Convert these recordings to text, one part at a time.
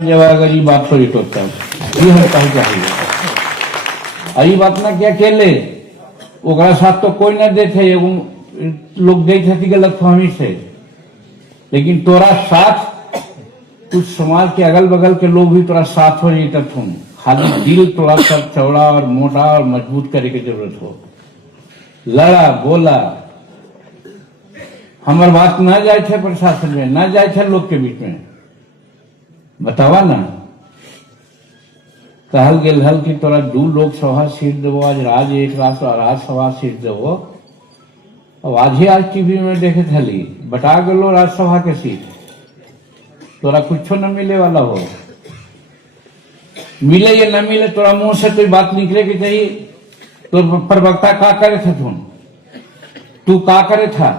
जब अगर ये बात पर होता है ये हम कहीं चाहिए ये बात ना क्या खेले ओकरा साथ तो कोई ना देखे एगो लोग गई थे गलत फहमी से, लेकिन तोरा साथ कुछ समाज के अगल बगल के लोग भी तोरा साथ हो जाता तुम खाली दिल तोरा सब चौड़ा और मोटा और मजबूत करे की जरूरत हो। लड़ा बोला हमार बात ना जाए थे प्रशासन में, ना जाए थे लोग के बीच में, बतावा ना कहल गेल हल कि तोरा 2 लोकसभा सीट देवो, आज राज्यसभा सीट देवो। अब आज टीवी में देखे थली बता गलो राज्यसभा के सीट, तोरा कुछ न मिले वाला हो। मिले या न मिले तोरा मुंह से कोई बात निकले की चाहिए। तो प्रवक्ता का करे थे तू का करे था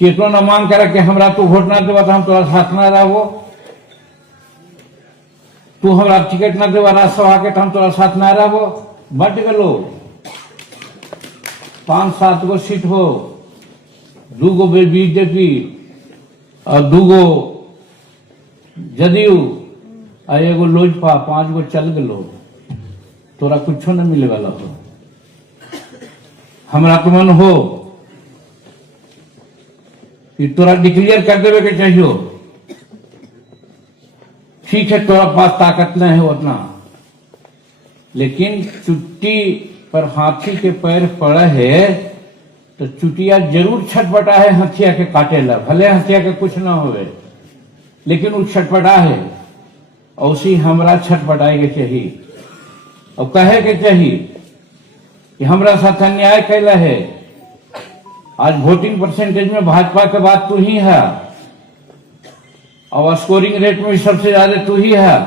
कितनो न मांग करे कि हमरा तू वोट ना देवा तो हम तोरा साथ ना रहो, तू हमरा टिकट ना देवा राज्यसभा के तो हम तोरा साथ ना रहो। बट गलो 5-7 गो सीट हो, 2 गो बीजेपी और 2 गो जदयू और 1 गो लोजपा, 5 गो चल गलो, तोरा कुछ न मिले वाला हो। हमरा तो मन हो कि तोरा डिक्लेयर कर देवे के चाहिए, ठीक है तोरा पास ताकत नहीं है उतना, लेकिन चुट्टी पर हाथी के पैर पड़ा है तो चुटिया जरूर छटपटा है हथिया के काटे ला, भले हथिया के कुछ ना होवे लेकिन वो छटपटा है। और उसी हमरा छटपटाए के चाहिए और कहे के चाहिए कि हमरा साथ अन्याय कैला है। आज वोटिंग परसेंटेज में भाजपा के बाद तू ही है और स्कोरिंग रेट में भी सबसे ज्यादा तू ही है,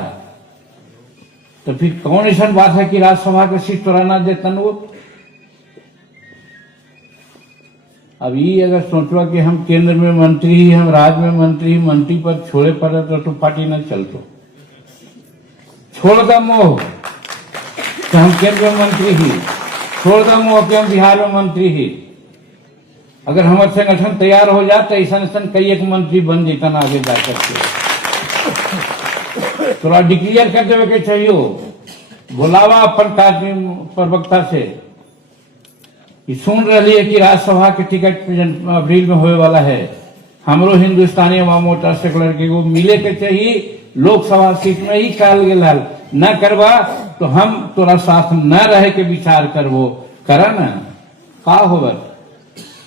तो फिर कौन ऐसा बात है कि राज्यसभा के सीट तोरा ना देतन वो। अब ये अगर सोचवा कि हम केंद्र में मंत्री ही, हम राज्य में मंत्री पद छोड़े पड़े तो पार्टी न चलतो। छोड़ दा मोह कि हम केंद्र में मंत्री ही, छोड़ दा मोह कि हम बिहार में मंत्री ही। अगर हमारे संगठन तैयार हो जाता ऐसा कई एक मंत्री बन जाता ना आगे जा करके, थोड़ा डिक्लेयर कर देवे के चाहिए। बुलावा अपन प्रवक्ता से कि सुन रही है कि राज्यसभा के टिकट अप्रैल में होने वाला है, हमरो हिंदुस्तानी अवाम मोर्चा सेकुलर के वो मिले के चाहिए। लोकसभा सीट में ही कहल गेल न करवा तो हम तोरा साथ न रहे के विचार करवो करा न का होगा।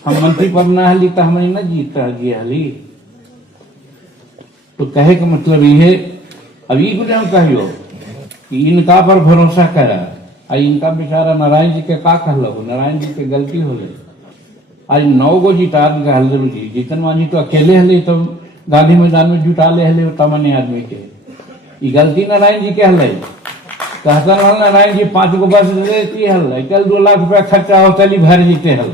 हम मंत्री पद न हली तो हमें न जीत हली, तो कहे का मतलब ये है। अब ये कुछ हम कहियो कि इनका पर भरोसा करा, इनका बेचारा नारायण जी के का कहलो, नारायण जी के गलती होले। आज 9 गो जिता कहल जी, जीतन मांझी तो अकेले हले तो गांधी मैदान में जुटा ले हले तमन्ने आदमी के, ये गलती नारायण जी के हले। कहता नारायण जी 5 गो बस देती हल, कल 2 लाख रुपया खर्चा हो चली भर जीते हल,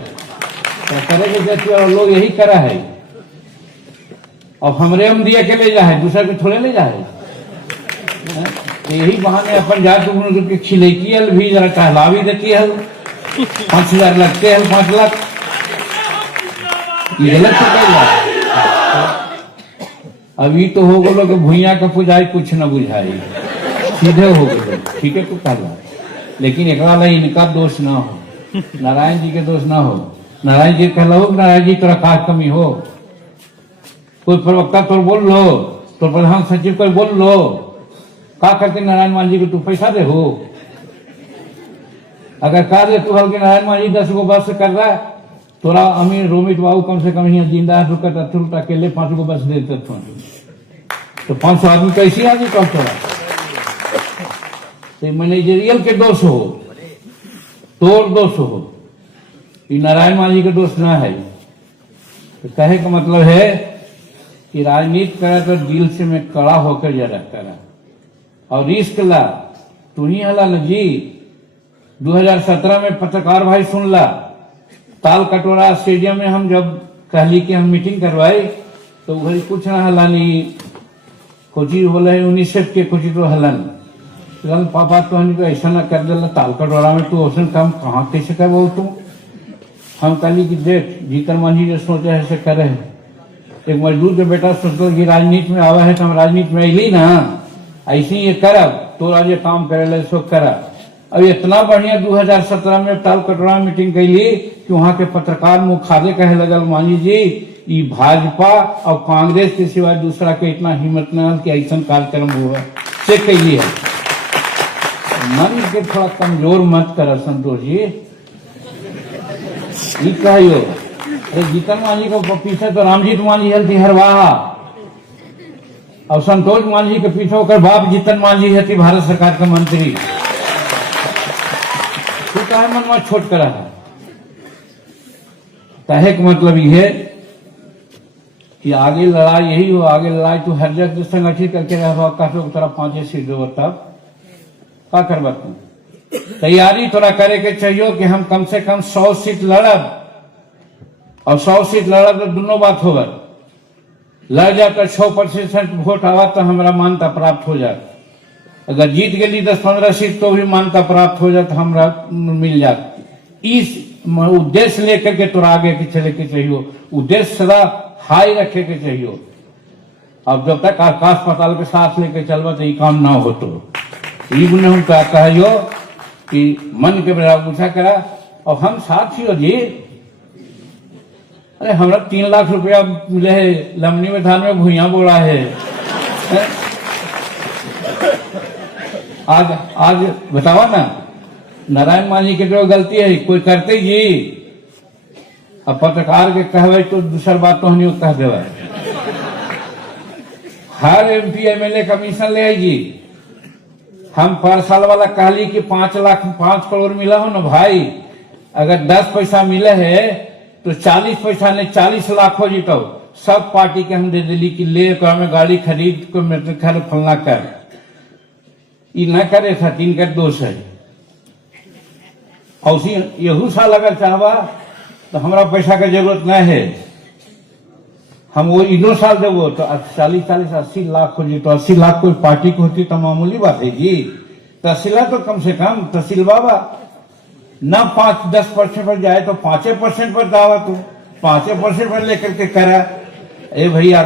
तो करे के जैसे और लोग यही करा है। और हमरे हम दिया के ले जाए, दूसरा के थोड़े ले जाए। यही बहाने अपन जाके खिलेकी हल भी जरा टहला भी देती हल, 5,000 लगते हल, 5 लाख ये गलत तो कह। अभी तो हो गलो कि भूया का पुजाई कुछ न बुझाई, सीधे हो गए, ठीक है तो कहला। लेकिन एक इनका दोष ना हो, नारायण जी के दोष ना हो। नारायण जी कहलो नारायण जी तोरा का कमी हो, कोई प्रवक्ता तो बोल लो, तो प्रधान सचिव को बोल लो, का करते नारायण मान जी को तू पैसा दे हो। अगर कह दे तू हल्के नारायण मान जी 10 गो बस कर रहा है, तोरा अमीर रोमित बाबू कम से कम यहाँ जिंदा रुकत अकेले 5 गो बस देते तो 500 आदमी कैसी आदमी कम तोरा। तो मैनेजरियल के दोष हो, तोर दोष हो, ये नारायण मान जी के दोष ना है। तो कहे का मतलब है कि राजनीति करे तो दिल से में कड़ा होकर जरा करा और रिस्क ला। तू ही हला न जी 2017 में पत्रकार भाई सुन ला, ताल कटोरा स्टेडियम में हम जब कहली कि हम मीटिंग करवाए तो वही कुछ ना हलानी, कोची बोले यूनिसेफ के कुछ तो हलन पापा तो हम ऐसा ना कर दिला ताल कटोरा में, तू औसन काम कहाँ कैसे कर तू। हम कहली कि देख जीतन मांझी जो सोचा है से करे है, एक मजदूर के बेटा सोचो कि राजनीति में आवा है तो हम राजनीति में अली ना, ऐसे ही ये करब तोरा जे काम करे सो करब। अब इतना बढ़िया 2017 में ताल कटोरा मीटिंग कैली कि वहां के पत्रकार मुखादे कहे लगल मांझी जी ये भाजपा और कांग्रेस के सिवाय दूसरा के इतना हिम्मत न कि ऐसा कार्यक्रम हुआ से कैली है। मन के थोड़ा कमजोर मत कर संतोष जी, कहियो जीतन मांझी को पीछे तो रामजीत मांझी हल्थी हरवाहा और संतोष मांझी के पीछे होकर बाप जीतन मांझी हती भारत सरकार के मंत्री। तू कहे मन में छोट करा है कहे का मतलब ये है कि आगे लड़ाई यही हो, आगे लड़ाई तू हर जगह संगठित करके रह काफी तरफ 5 सीट दो तब का करवा तू तैयारी थोड़ा करे के चाहिए कि हम कम से कम 100 सीट लड़ब और 100 सीट लड़ब तो दोनों बात होगा, लड़ जाकर 6% वोट आवा तो हमारा मान्यता प्राप्त हो जाए, अगर जीत गई 10-15 सीट तो भी मान्यता प्राप्त हो जाए हमरा मिल जाए। इस उद्देश्य लेकर के तोरा आगे के चले के चाहिए, उद्देश्य सदा हाई रखे के चाहिए। अब जब तक आकाश पाताल के साथ लेके चलवा तो ये काम ना हो तो हम क्या कहो कि मन के बड़ा पूछा करा और हम साथ ही हो जी। अरे हमरा 3 लाख रुपया मिले है लमनी में धान में भूया बोला है, आज बतावा ना नारायण मांझी के जो गलती है कोई करते जी, अब पत्रकार के कहवे तो दूसर बात तो हम कह देवा। हर MP MLA कमीशन ले जी, हम पर साल वाला कहली कि 5 करोड़ मिला हो ना भाई, अगर 10 पैसा मिले है तो 40 पैसा ने 40 लाख हो जीतो सब पार्टी के हम दे दिली कि ले में गाड़ी खरीद को मेरे खैर फलना कर, ये न करे था 3 का दोष है। और यहू साल अगर चाहवा तो हमारा पैसा का जरूरत न है, हम वो इनो साल देवो तो 40-80 लाख हो जी, तो 80 लाख कोई पार्टी को होती तो मामूली बात है जी। तहसीला तो कम से कम तहसील बाबा न 5-10% पर जाए तो 5% पर दावा, तो 5% पर लेकर के करा। ए भैया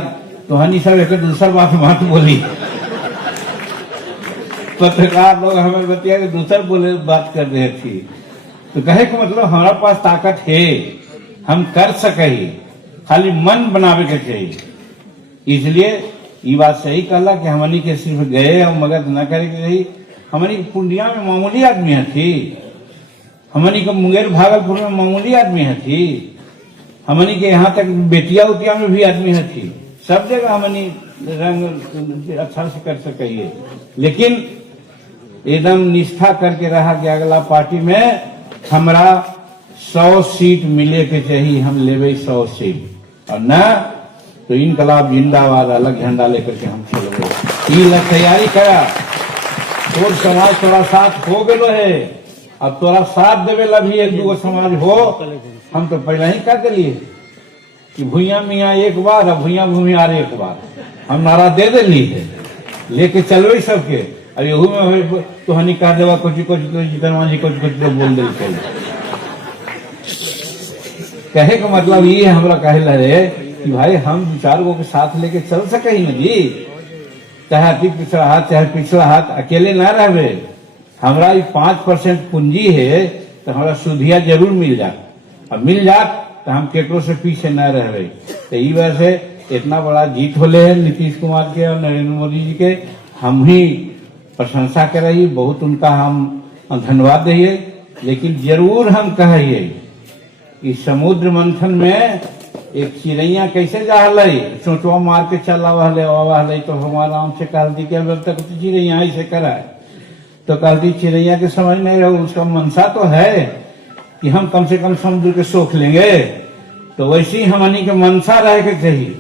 तुहानी सब एक दूसरा बात मत बोली, पत्रकार लोग हमें बतिया कि दूसरा बोले बात कर रहे थी, तो कहे कि मतलब हमारा पास ताकत है, हम कर सके, खाली मन बनावे के चाहिए। इसलिए ये बात सही कहला कि हमनी के सिर्फ गए और मगज न करे के रही। हमनी के पूर्णिया में मामूली आदमी है थी, हमनी के मुंगेर भागलपुर में मामूली आदमी है थी, हमनी के यहाँ तक बेटिया उतिया में भी आदमी है थी, सब जगह हमनी रंग अच्छा से कर सके। लेकिन एकदम निष्ठा करके रहा कि अगला पार्टी में हमरा 100 सीट मिले के चाहिए, हम लेवे 100 सीट, और न तो इनकलाब जिंदाबाद अलग झंडा लेकर के हम चलो। तैयारी करा, तोर समाज तोरा साथ हो गए है, अब तोरा साथ देवे ला भी 1-2 समाज हो। हम तो पहले ही कर दिलिए कि भूया मियाँ एक बार और भूया भूमियार एक बार, हम नारा दे दिली है, लेके चलवे सबके। अब यहू में तो हनी कह देवा कुछ तो जीतन मांझी कुछ तो बोल दे कहे का मतलब ये हमरा कहे लगे कि भाई हम 2-4 गो के साथ लेके चल सके ही ना जी, चाहे पिछला हाथ चाहे पिछला हाथ अकेले ना रहे। हमरा 5% पूंजी है तो हमारा सुधिया जरूर मिल जाए, अब मिल जात तो हम केटो से पीछे न रहे। तो ये वजह से इतना बड़ा जीत होले है नीतीश कुमार के और नरेंद्र मोदी जी के, हम ही प्रशंसा कराइए, बहुत उनका हम धन्यवाद दिए। लेकिन जरूर हम कहिए कि समुद्र मंथन में एक चिड़ैया कैसे जा रही, चोचवा मार के चला हले तो हमारा आराम से कह दी कि अब तक तो चिड़ैया ऐसे करा है, तो कह दी चिड़ैया के समझ नहीं रहे, उसका मनसा तो है कि हम कम से कम समुद्र के सोख लेंगे। तो वैसे ही हमनी के मनसा रहे के चाहिए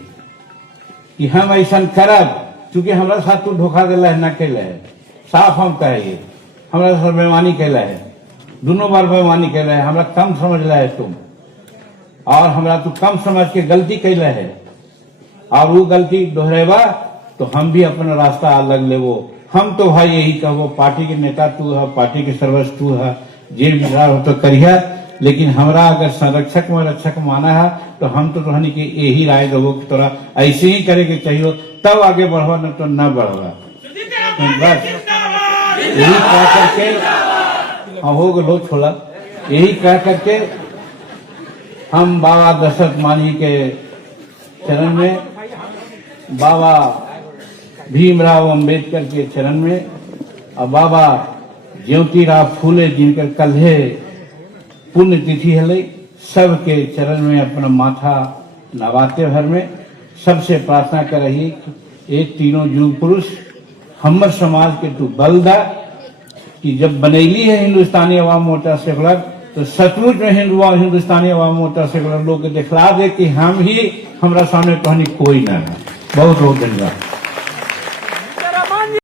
कि हम ऐसा करब, चूंकि हमारा साथ तू धोखा दिला है, न कैला है, साफ हम कहिए हमारा साथ बेईमानी कैला है, दोनों बार बेईमानी कैला है, हमरा कम समझ ला है तुम, और हमरा तू कम समझ के गलती कैला है, और वो गलती दोहरेबा तो हम भी अपना रास्ता अलग लेवो। हम तो भाई यही कहो, पार्टी के नेता तू है, पार्टी के सर्वस्व तू है, जे विचार हो तो करिया, लेकिन हमरा अगर संरक्षक में रक्षक माना है तो हम तो रहनी कि यही राय देवो कि तोरा ऐसे ही करे के चाहिए, तब आगे बढ़वा, न तो न बढ़वा। बस यही कह करके हो गलो छोड़ा, यही कह करके हम बाबा दशरथ मांझी के चरण में, बाबा भीमराव अंबेडकर के चरण में और बाबा ज्योतिराव फूले जिनकर कल्हे पुण्यतिथि है, सबके चरण में अपना माथा नवाते भर में सबसे प्रार्थना कर रही कि एक तीनों युग पुरुष हमर समाज के तू बल दा कि जब बनैली है हिंदुस्तानी अवाम मोर्चा सेकुलर तो सचमुच में हिंदुस्तानी अवाम मोर्चा सेकुलर लोग के दिखला दे कि हम ही हमरा सामने कहनी कोई ना है। बहुत बहुत धन्यवाद।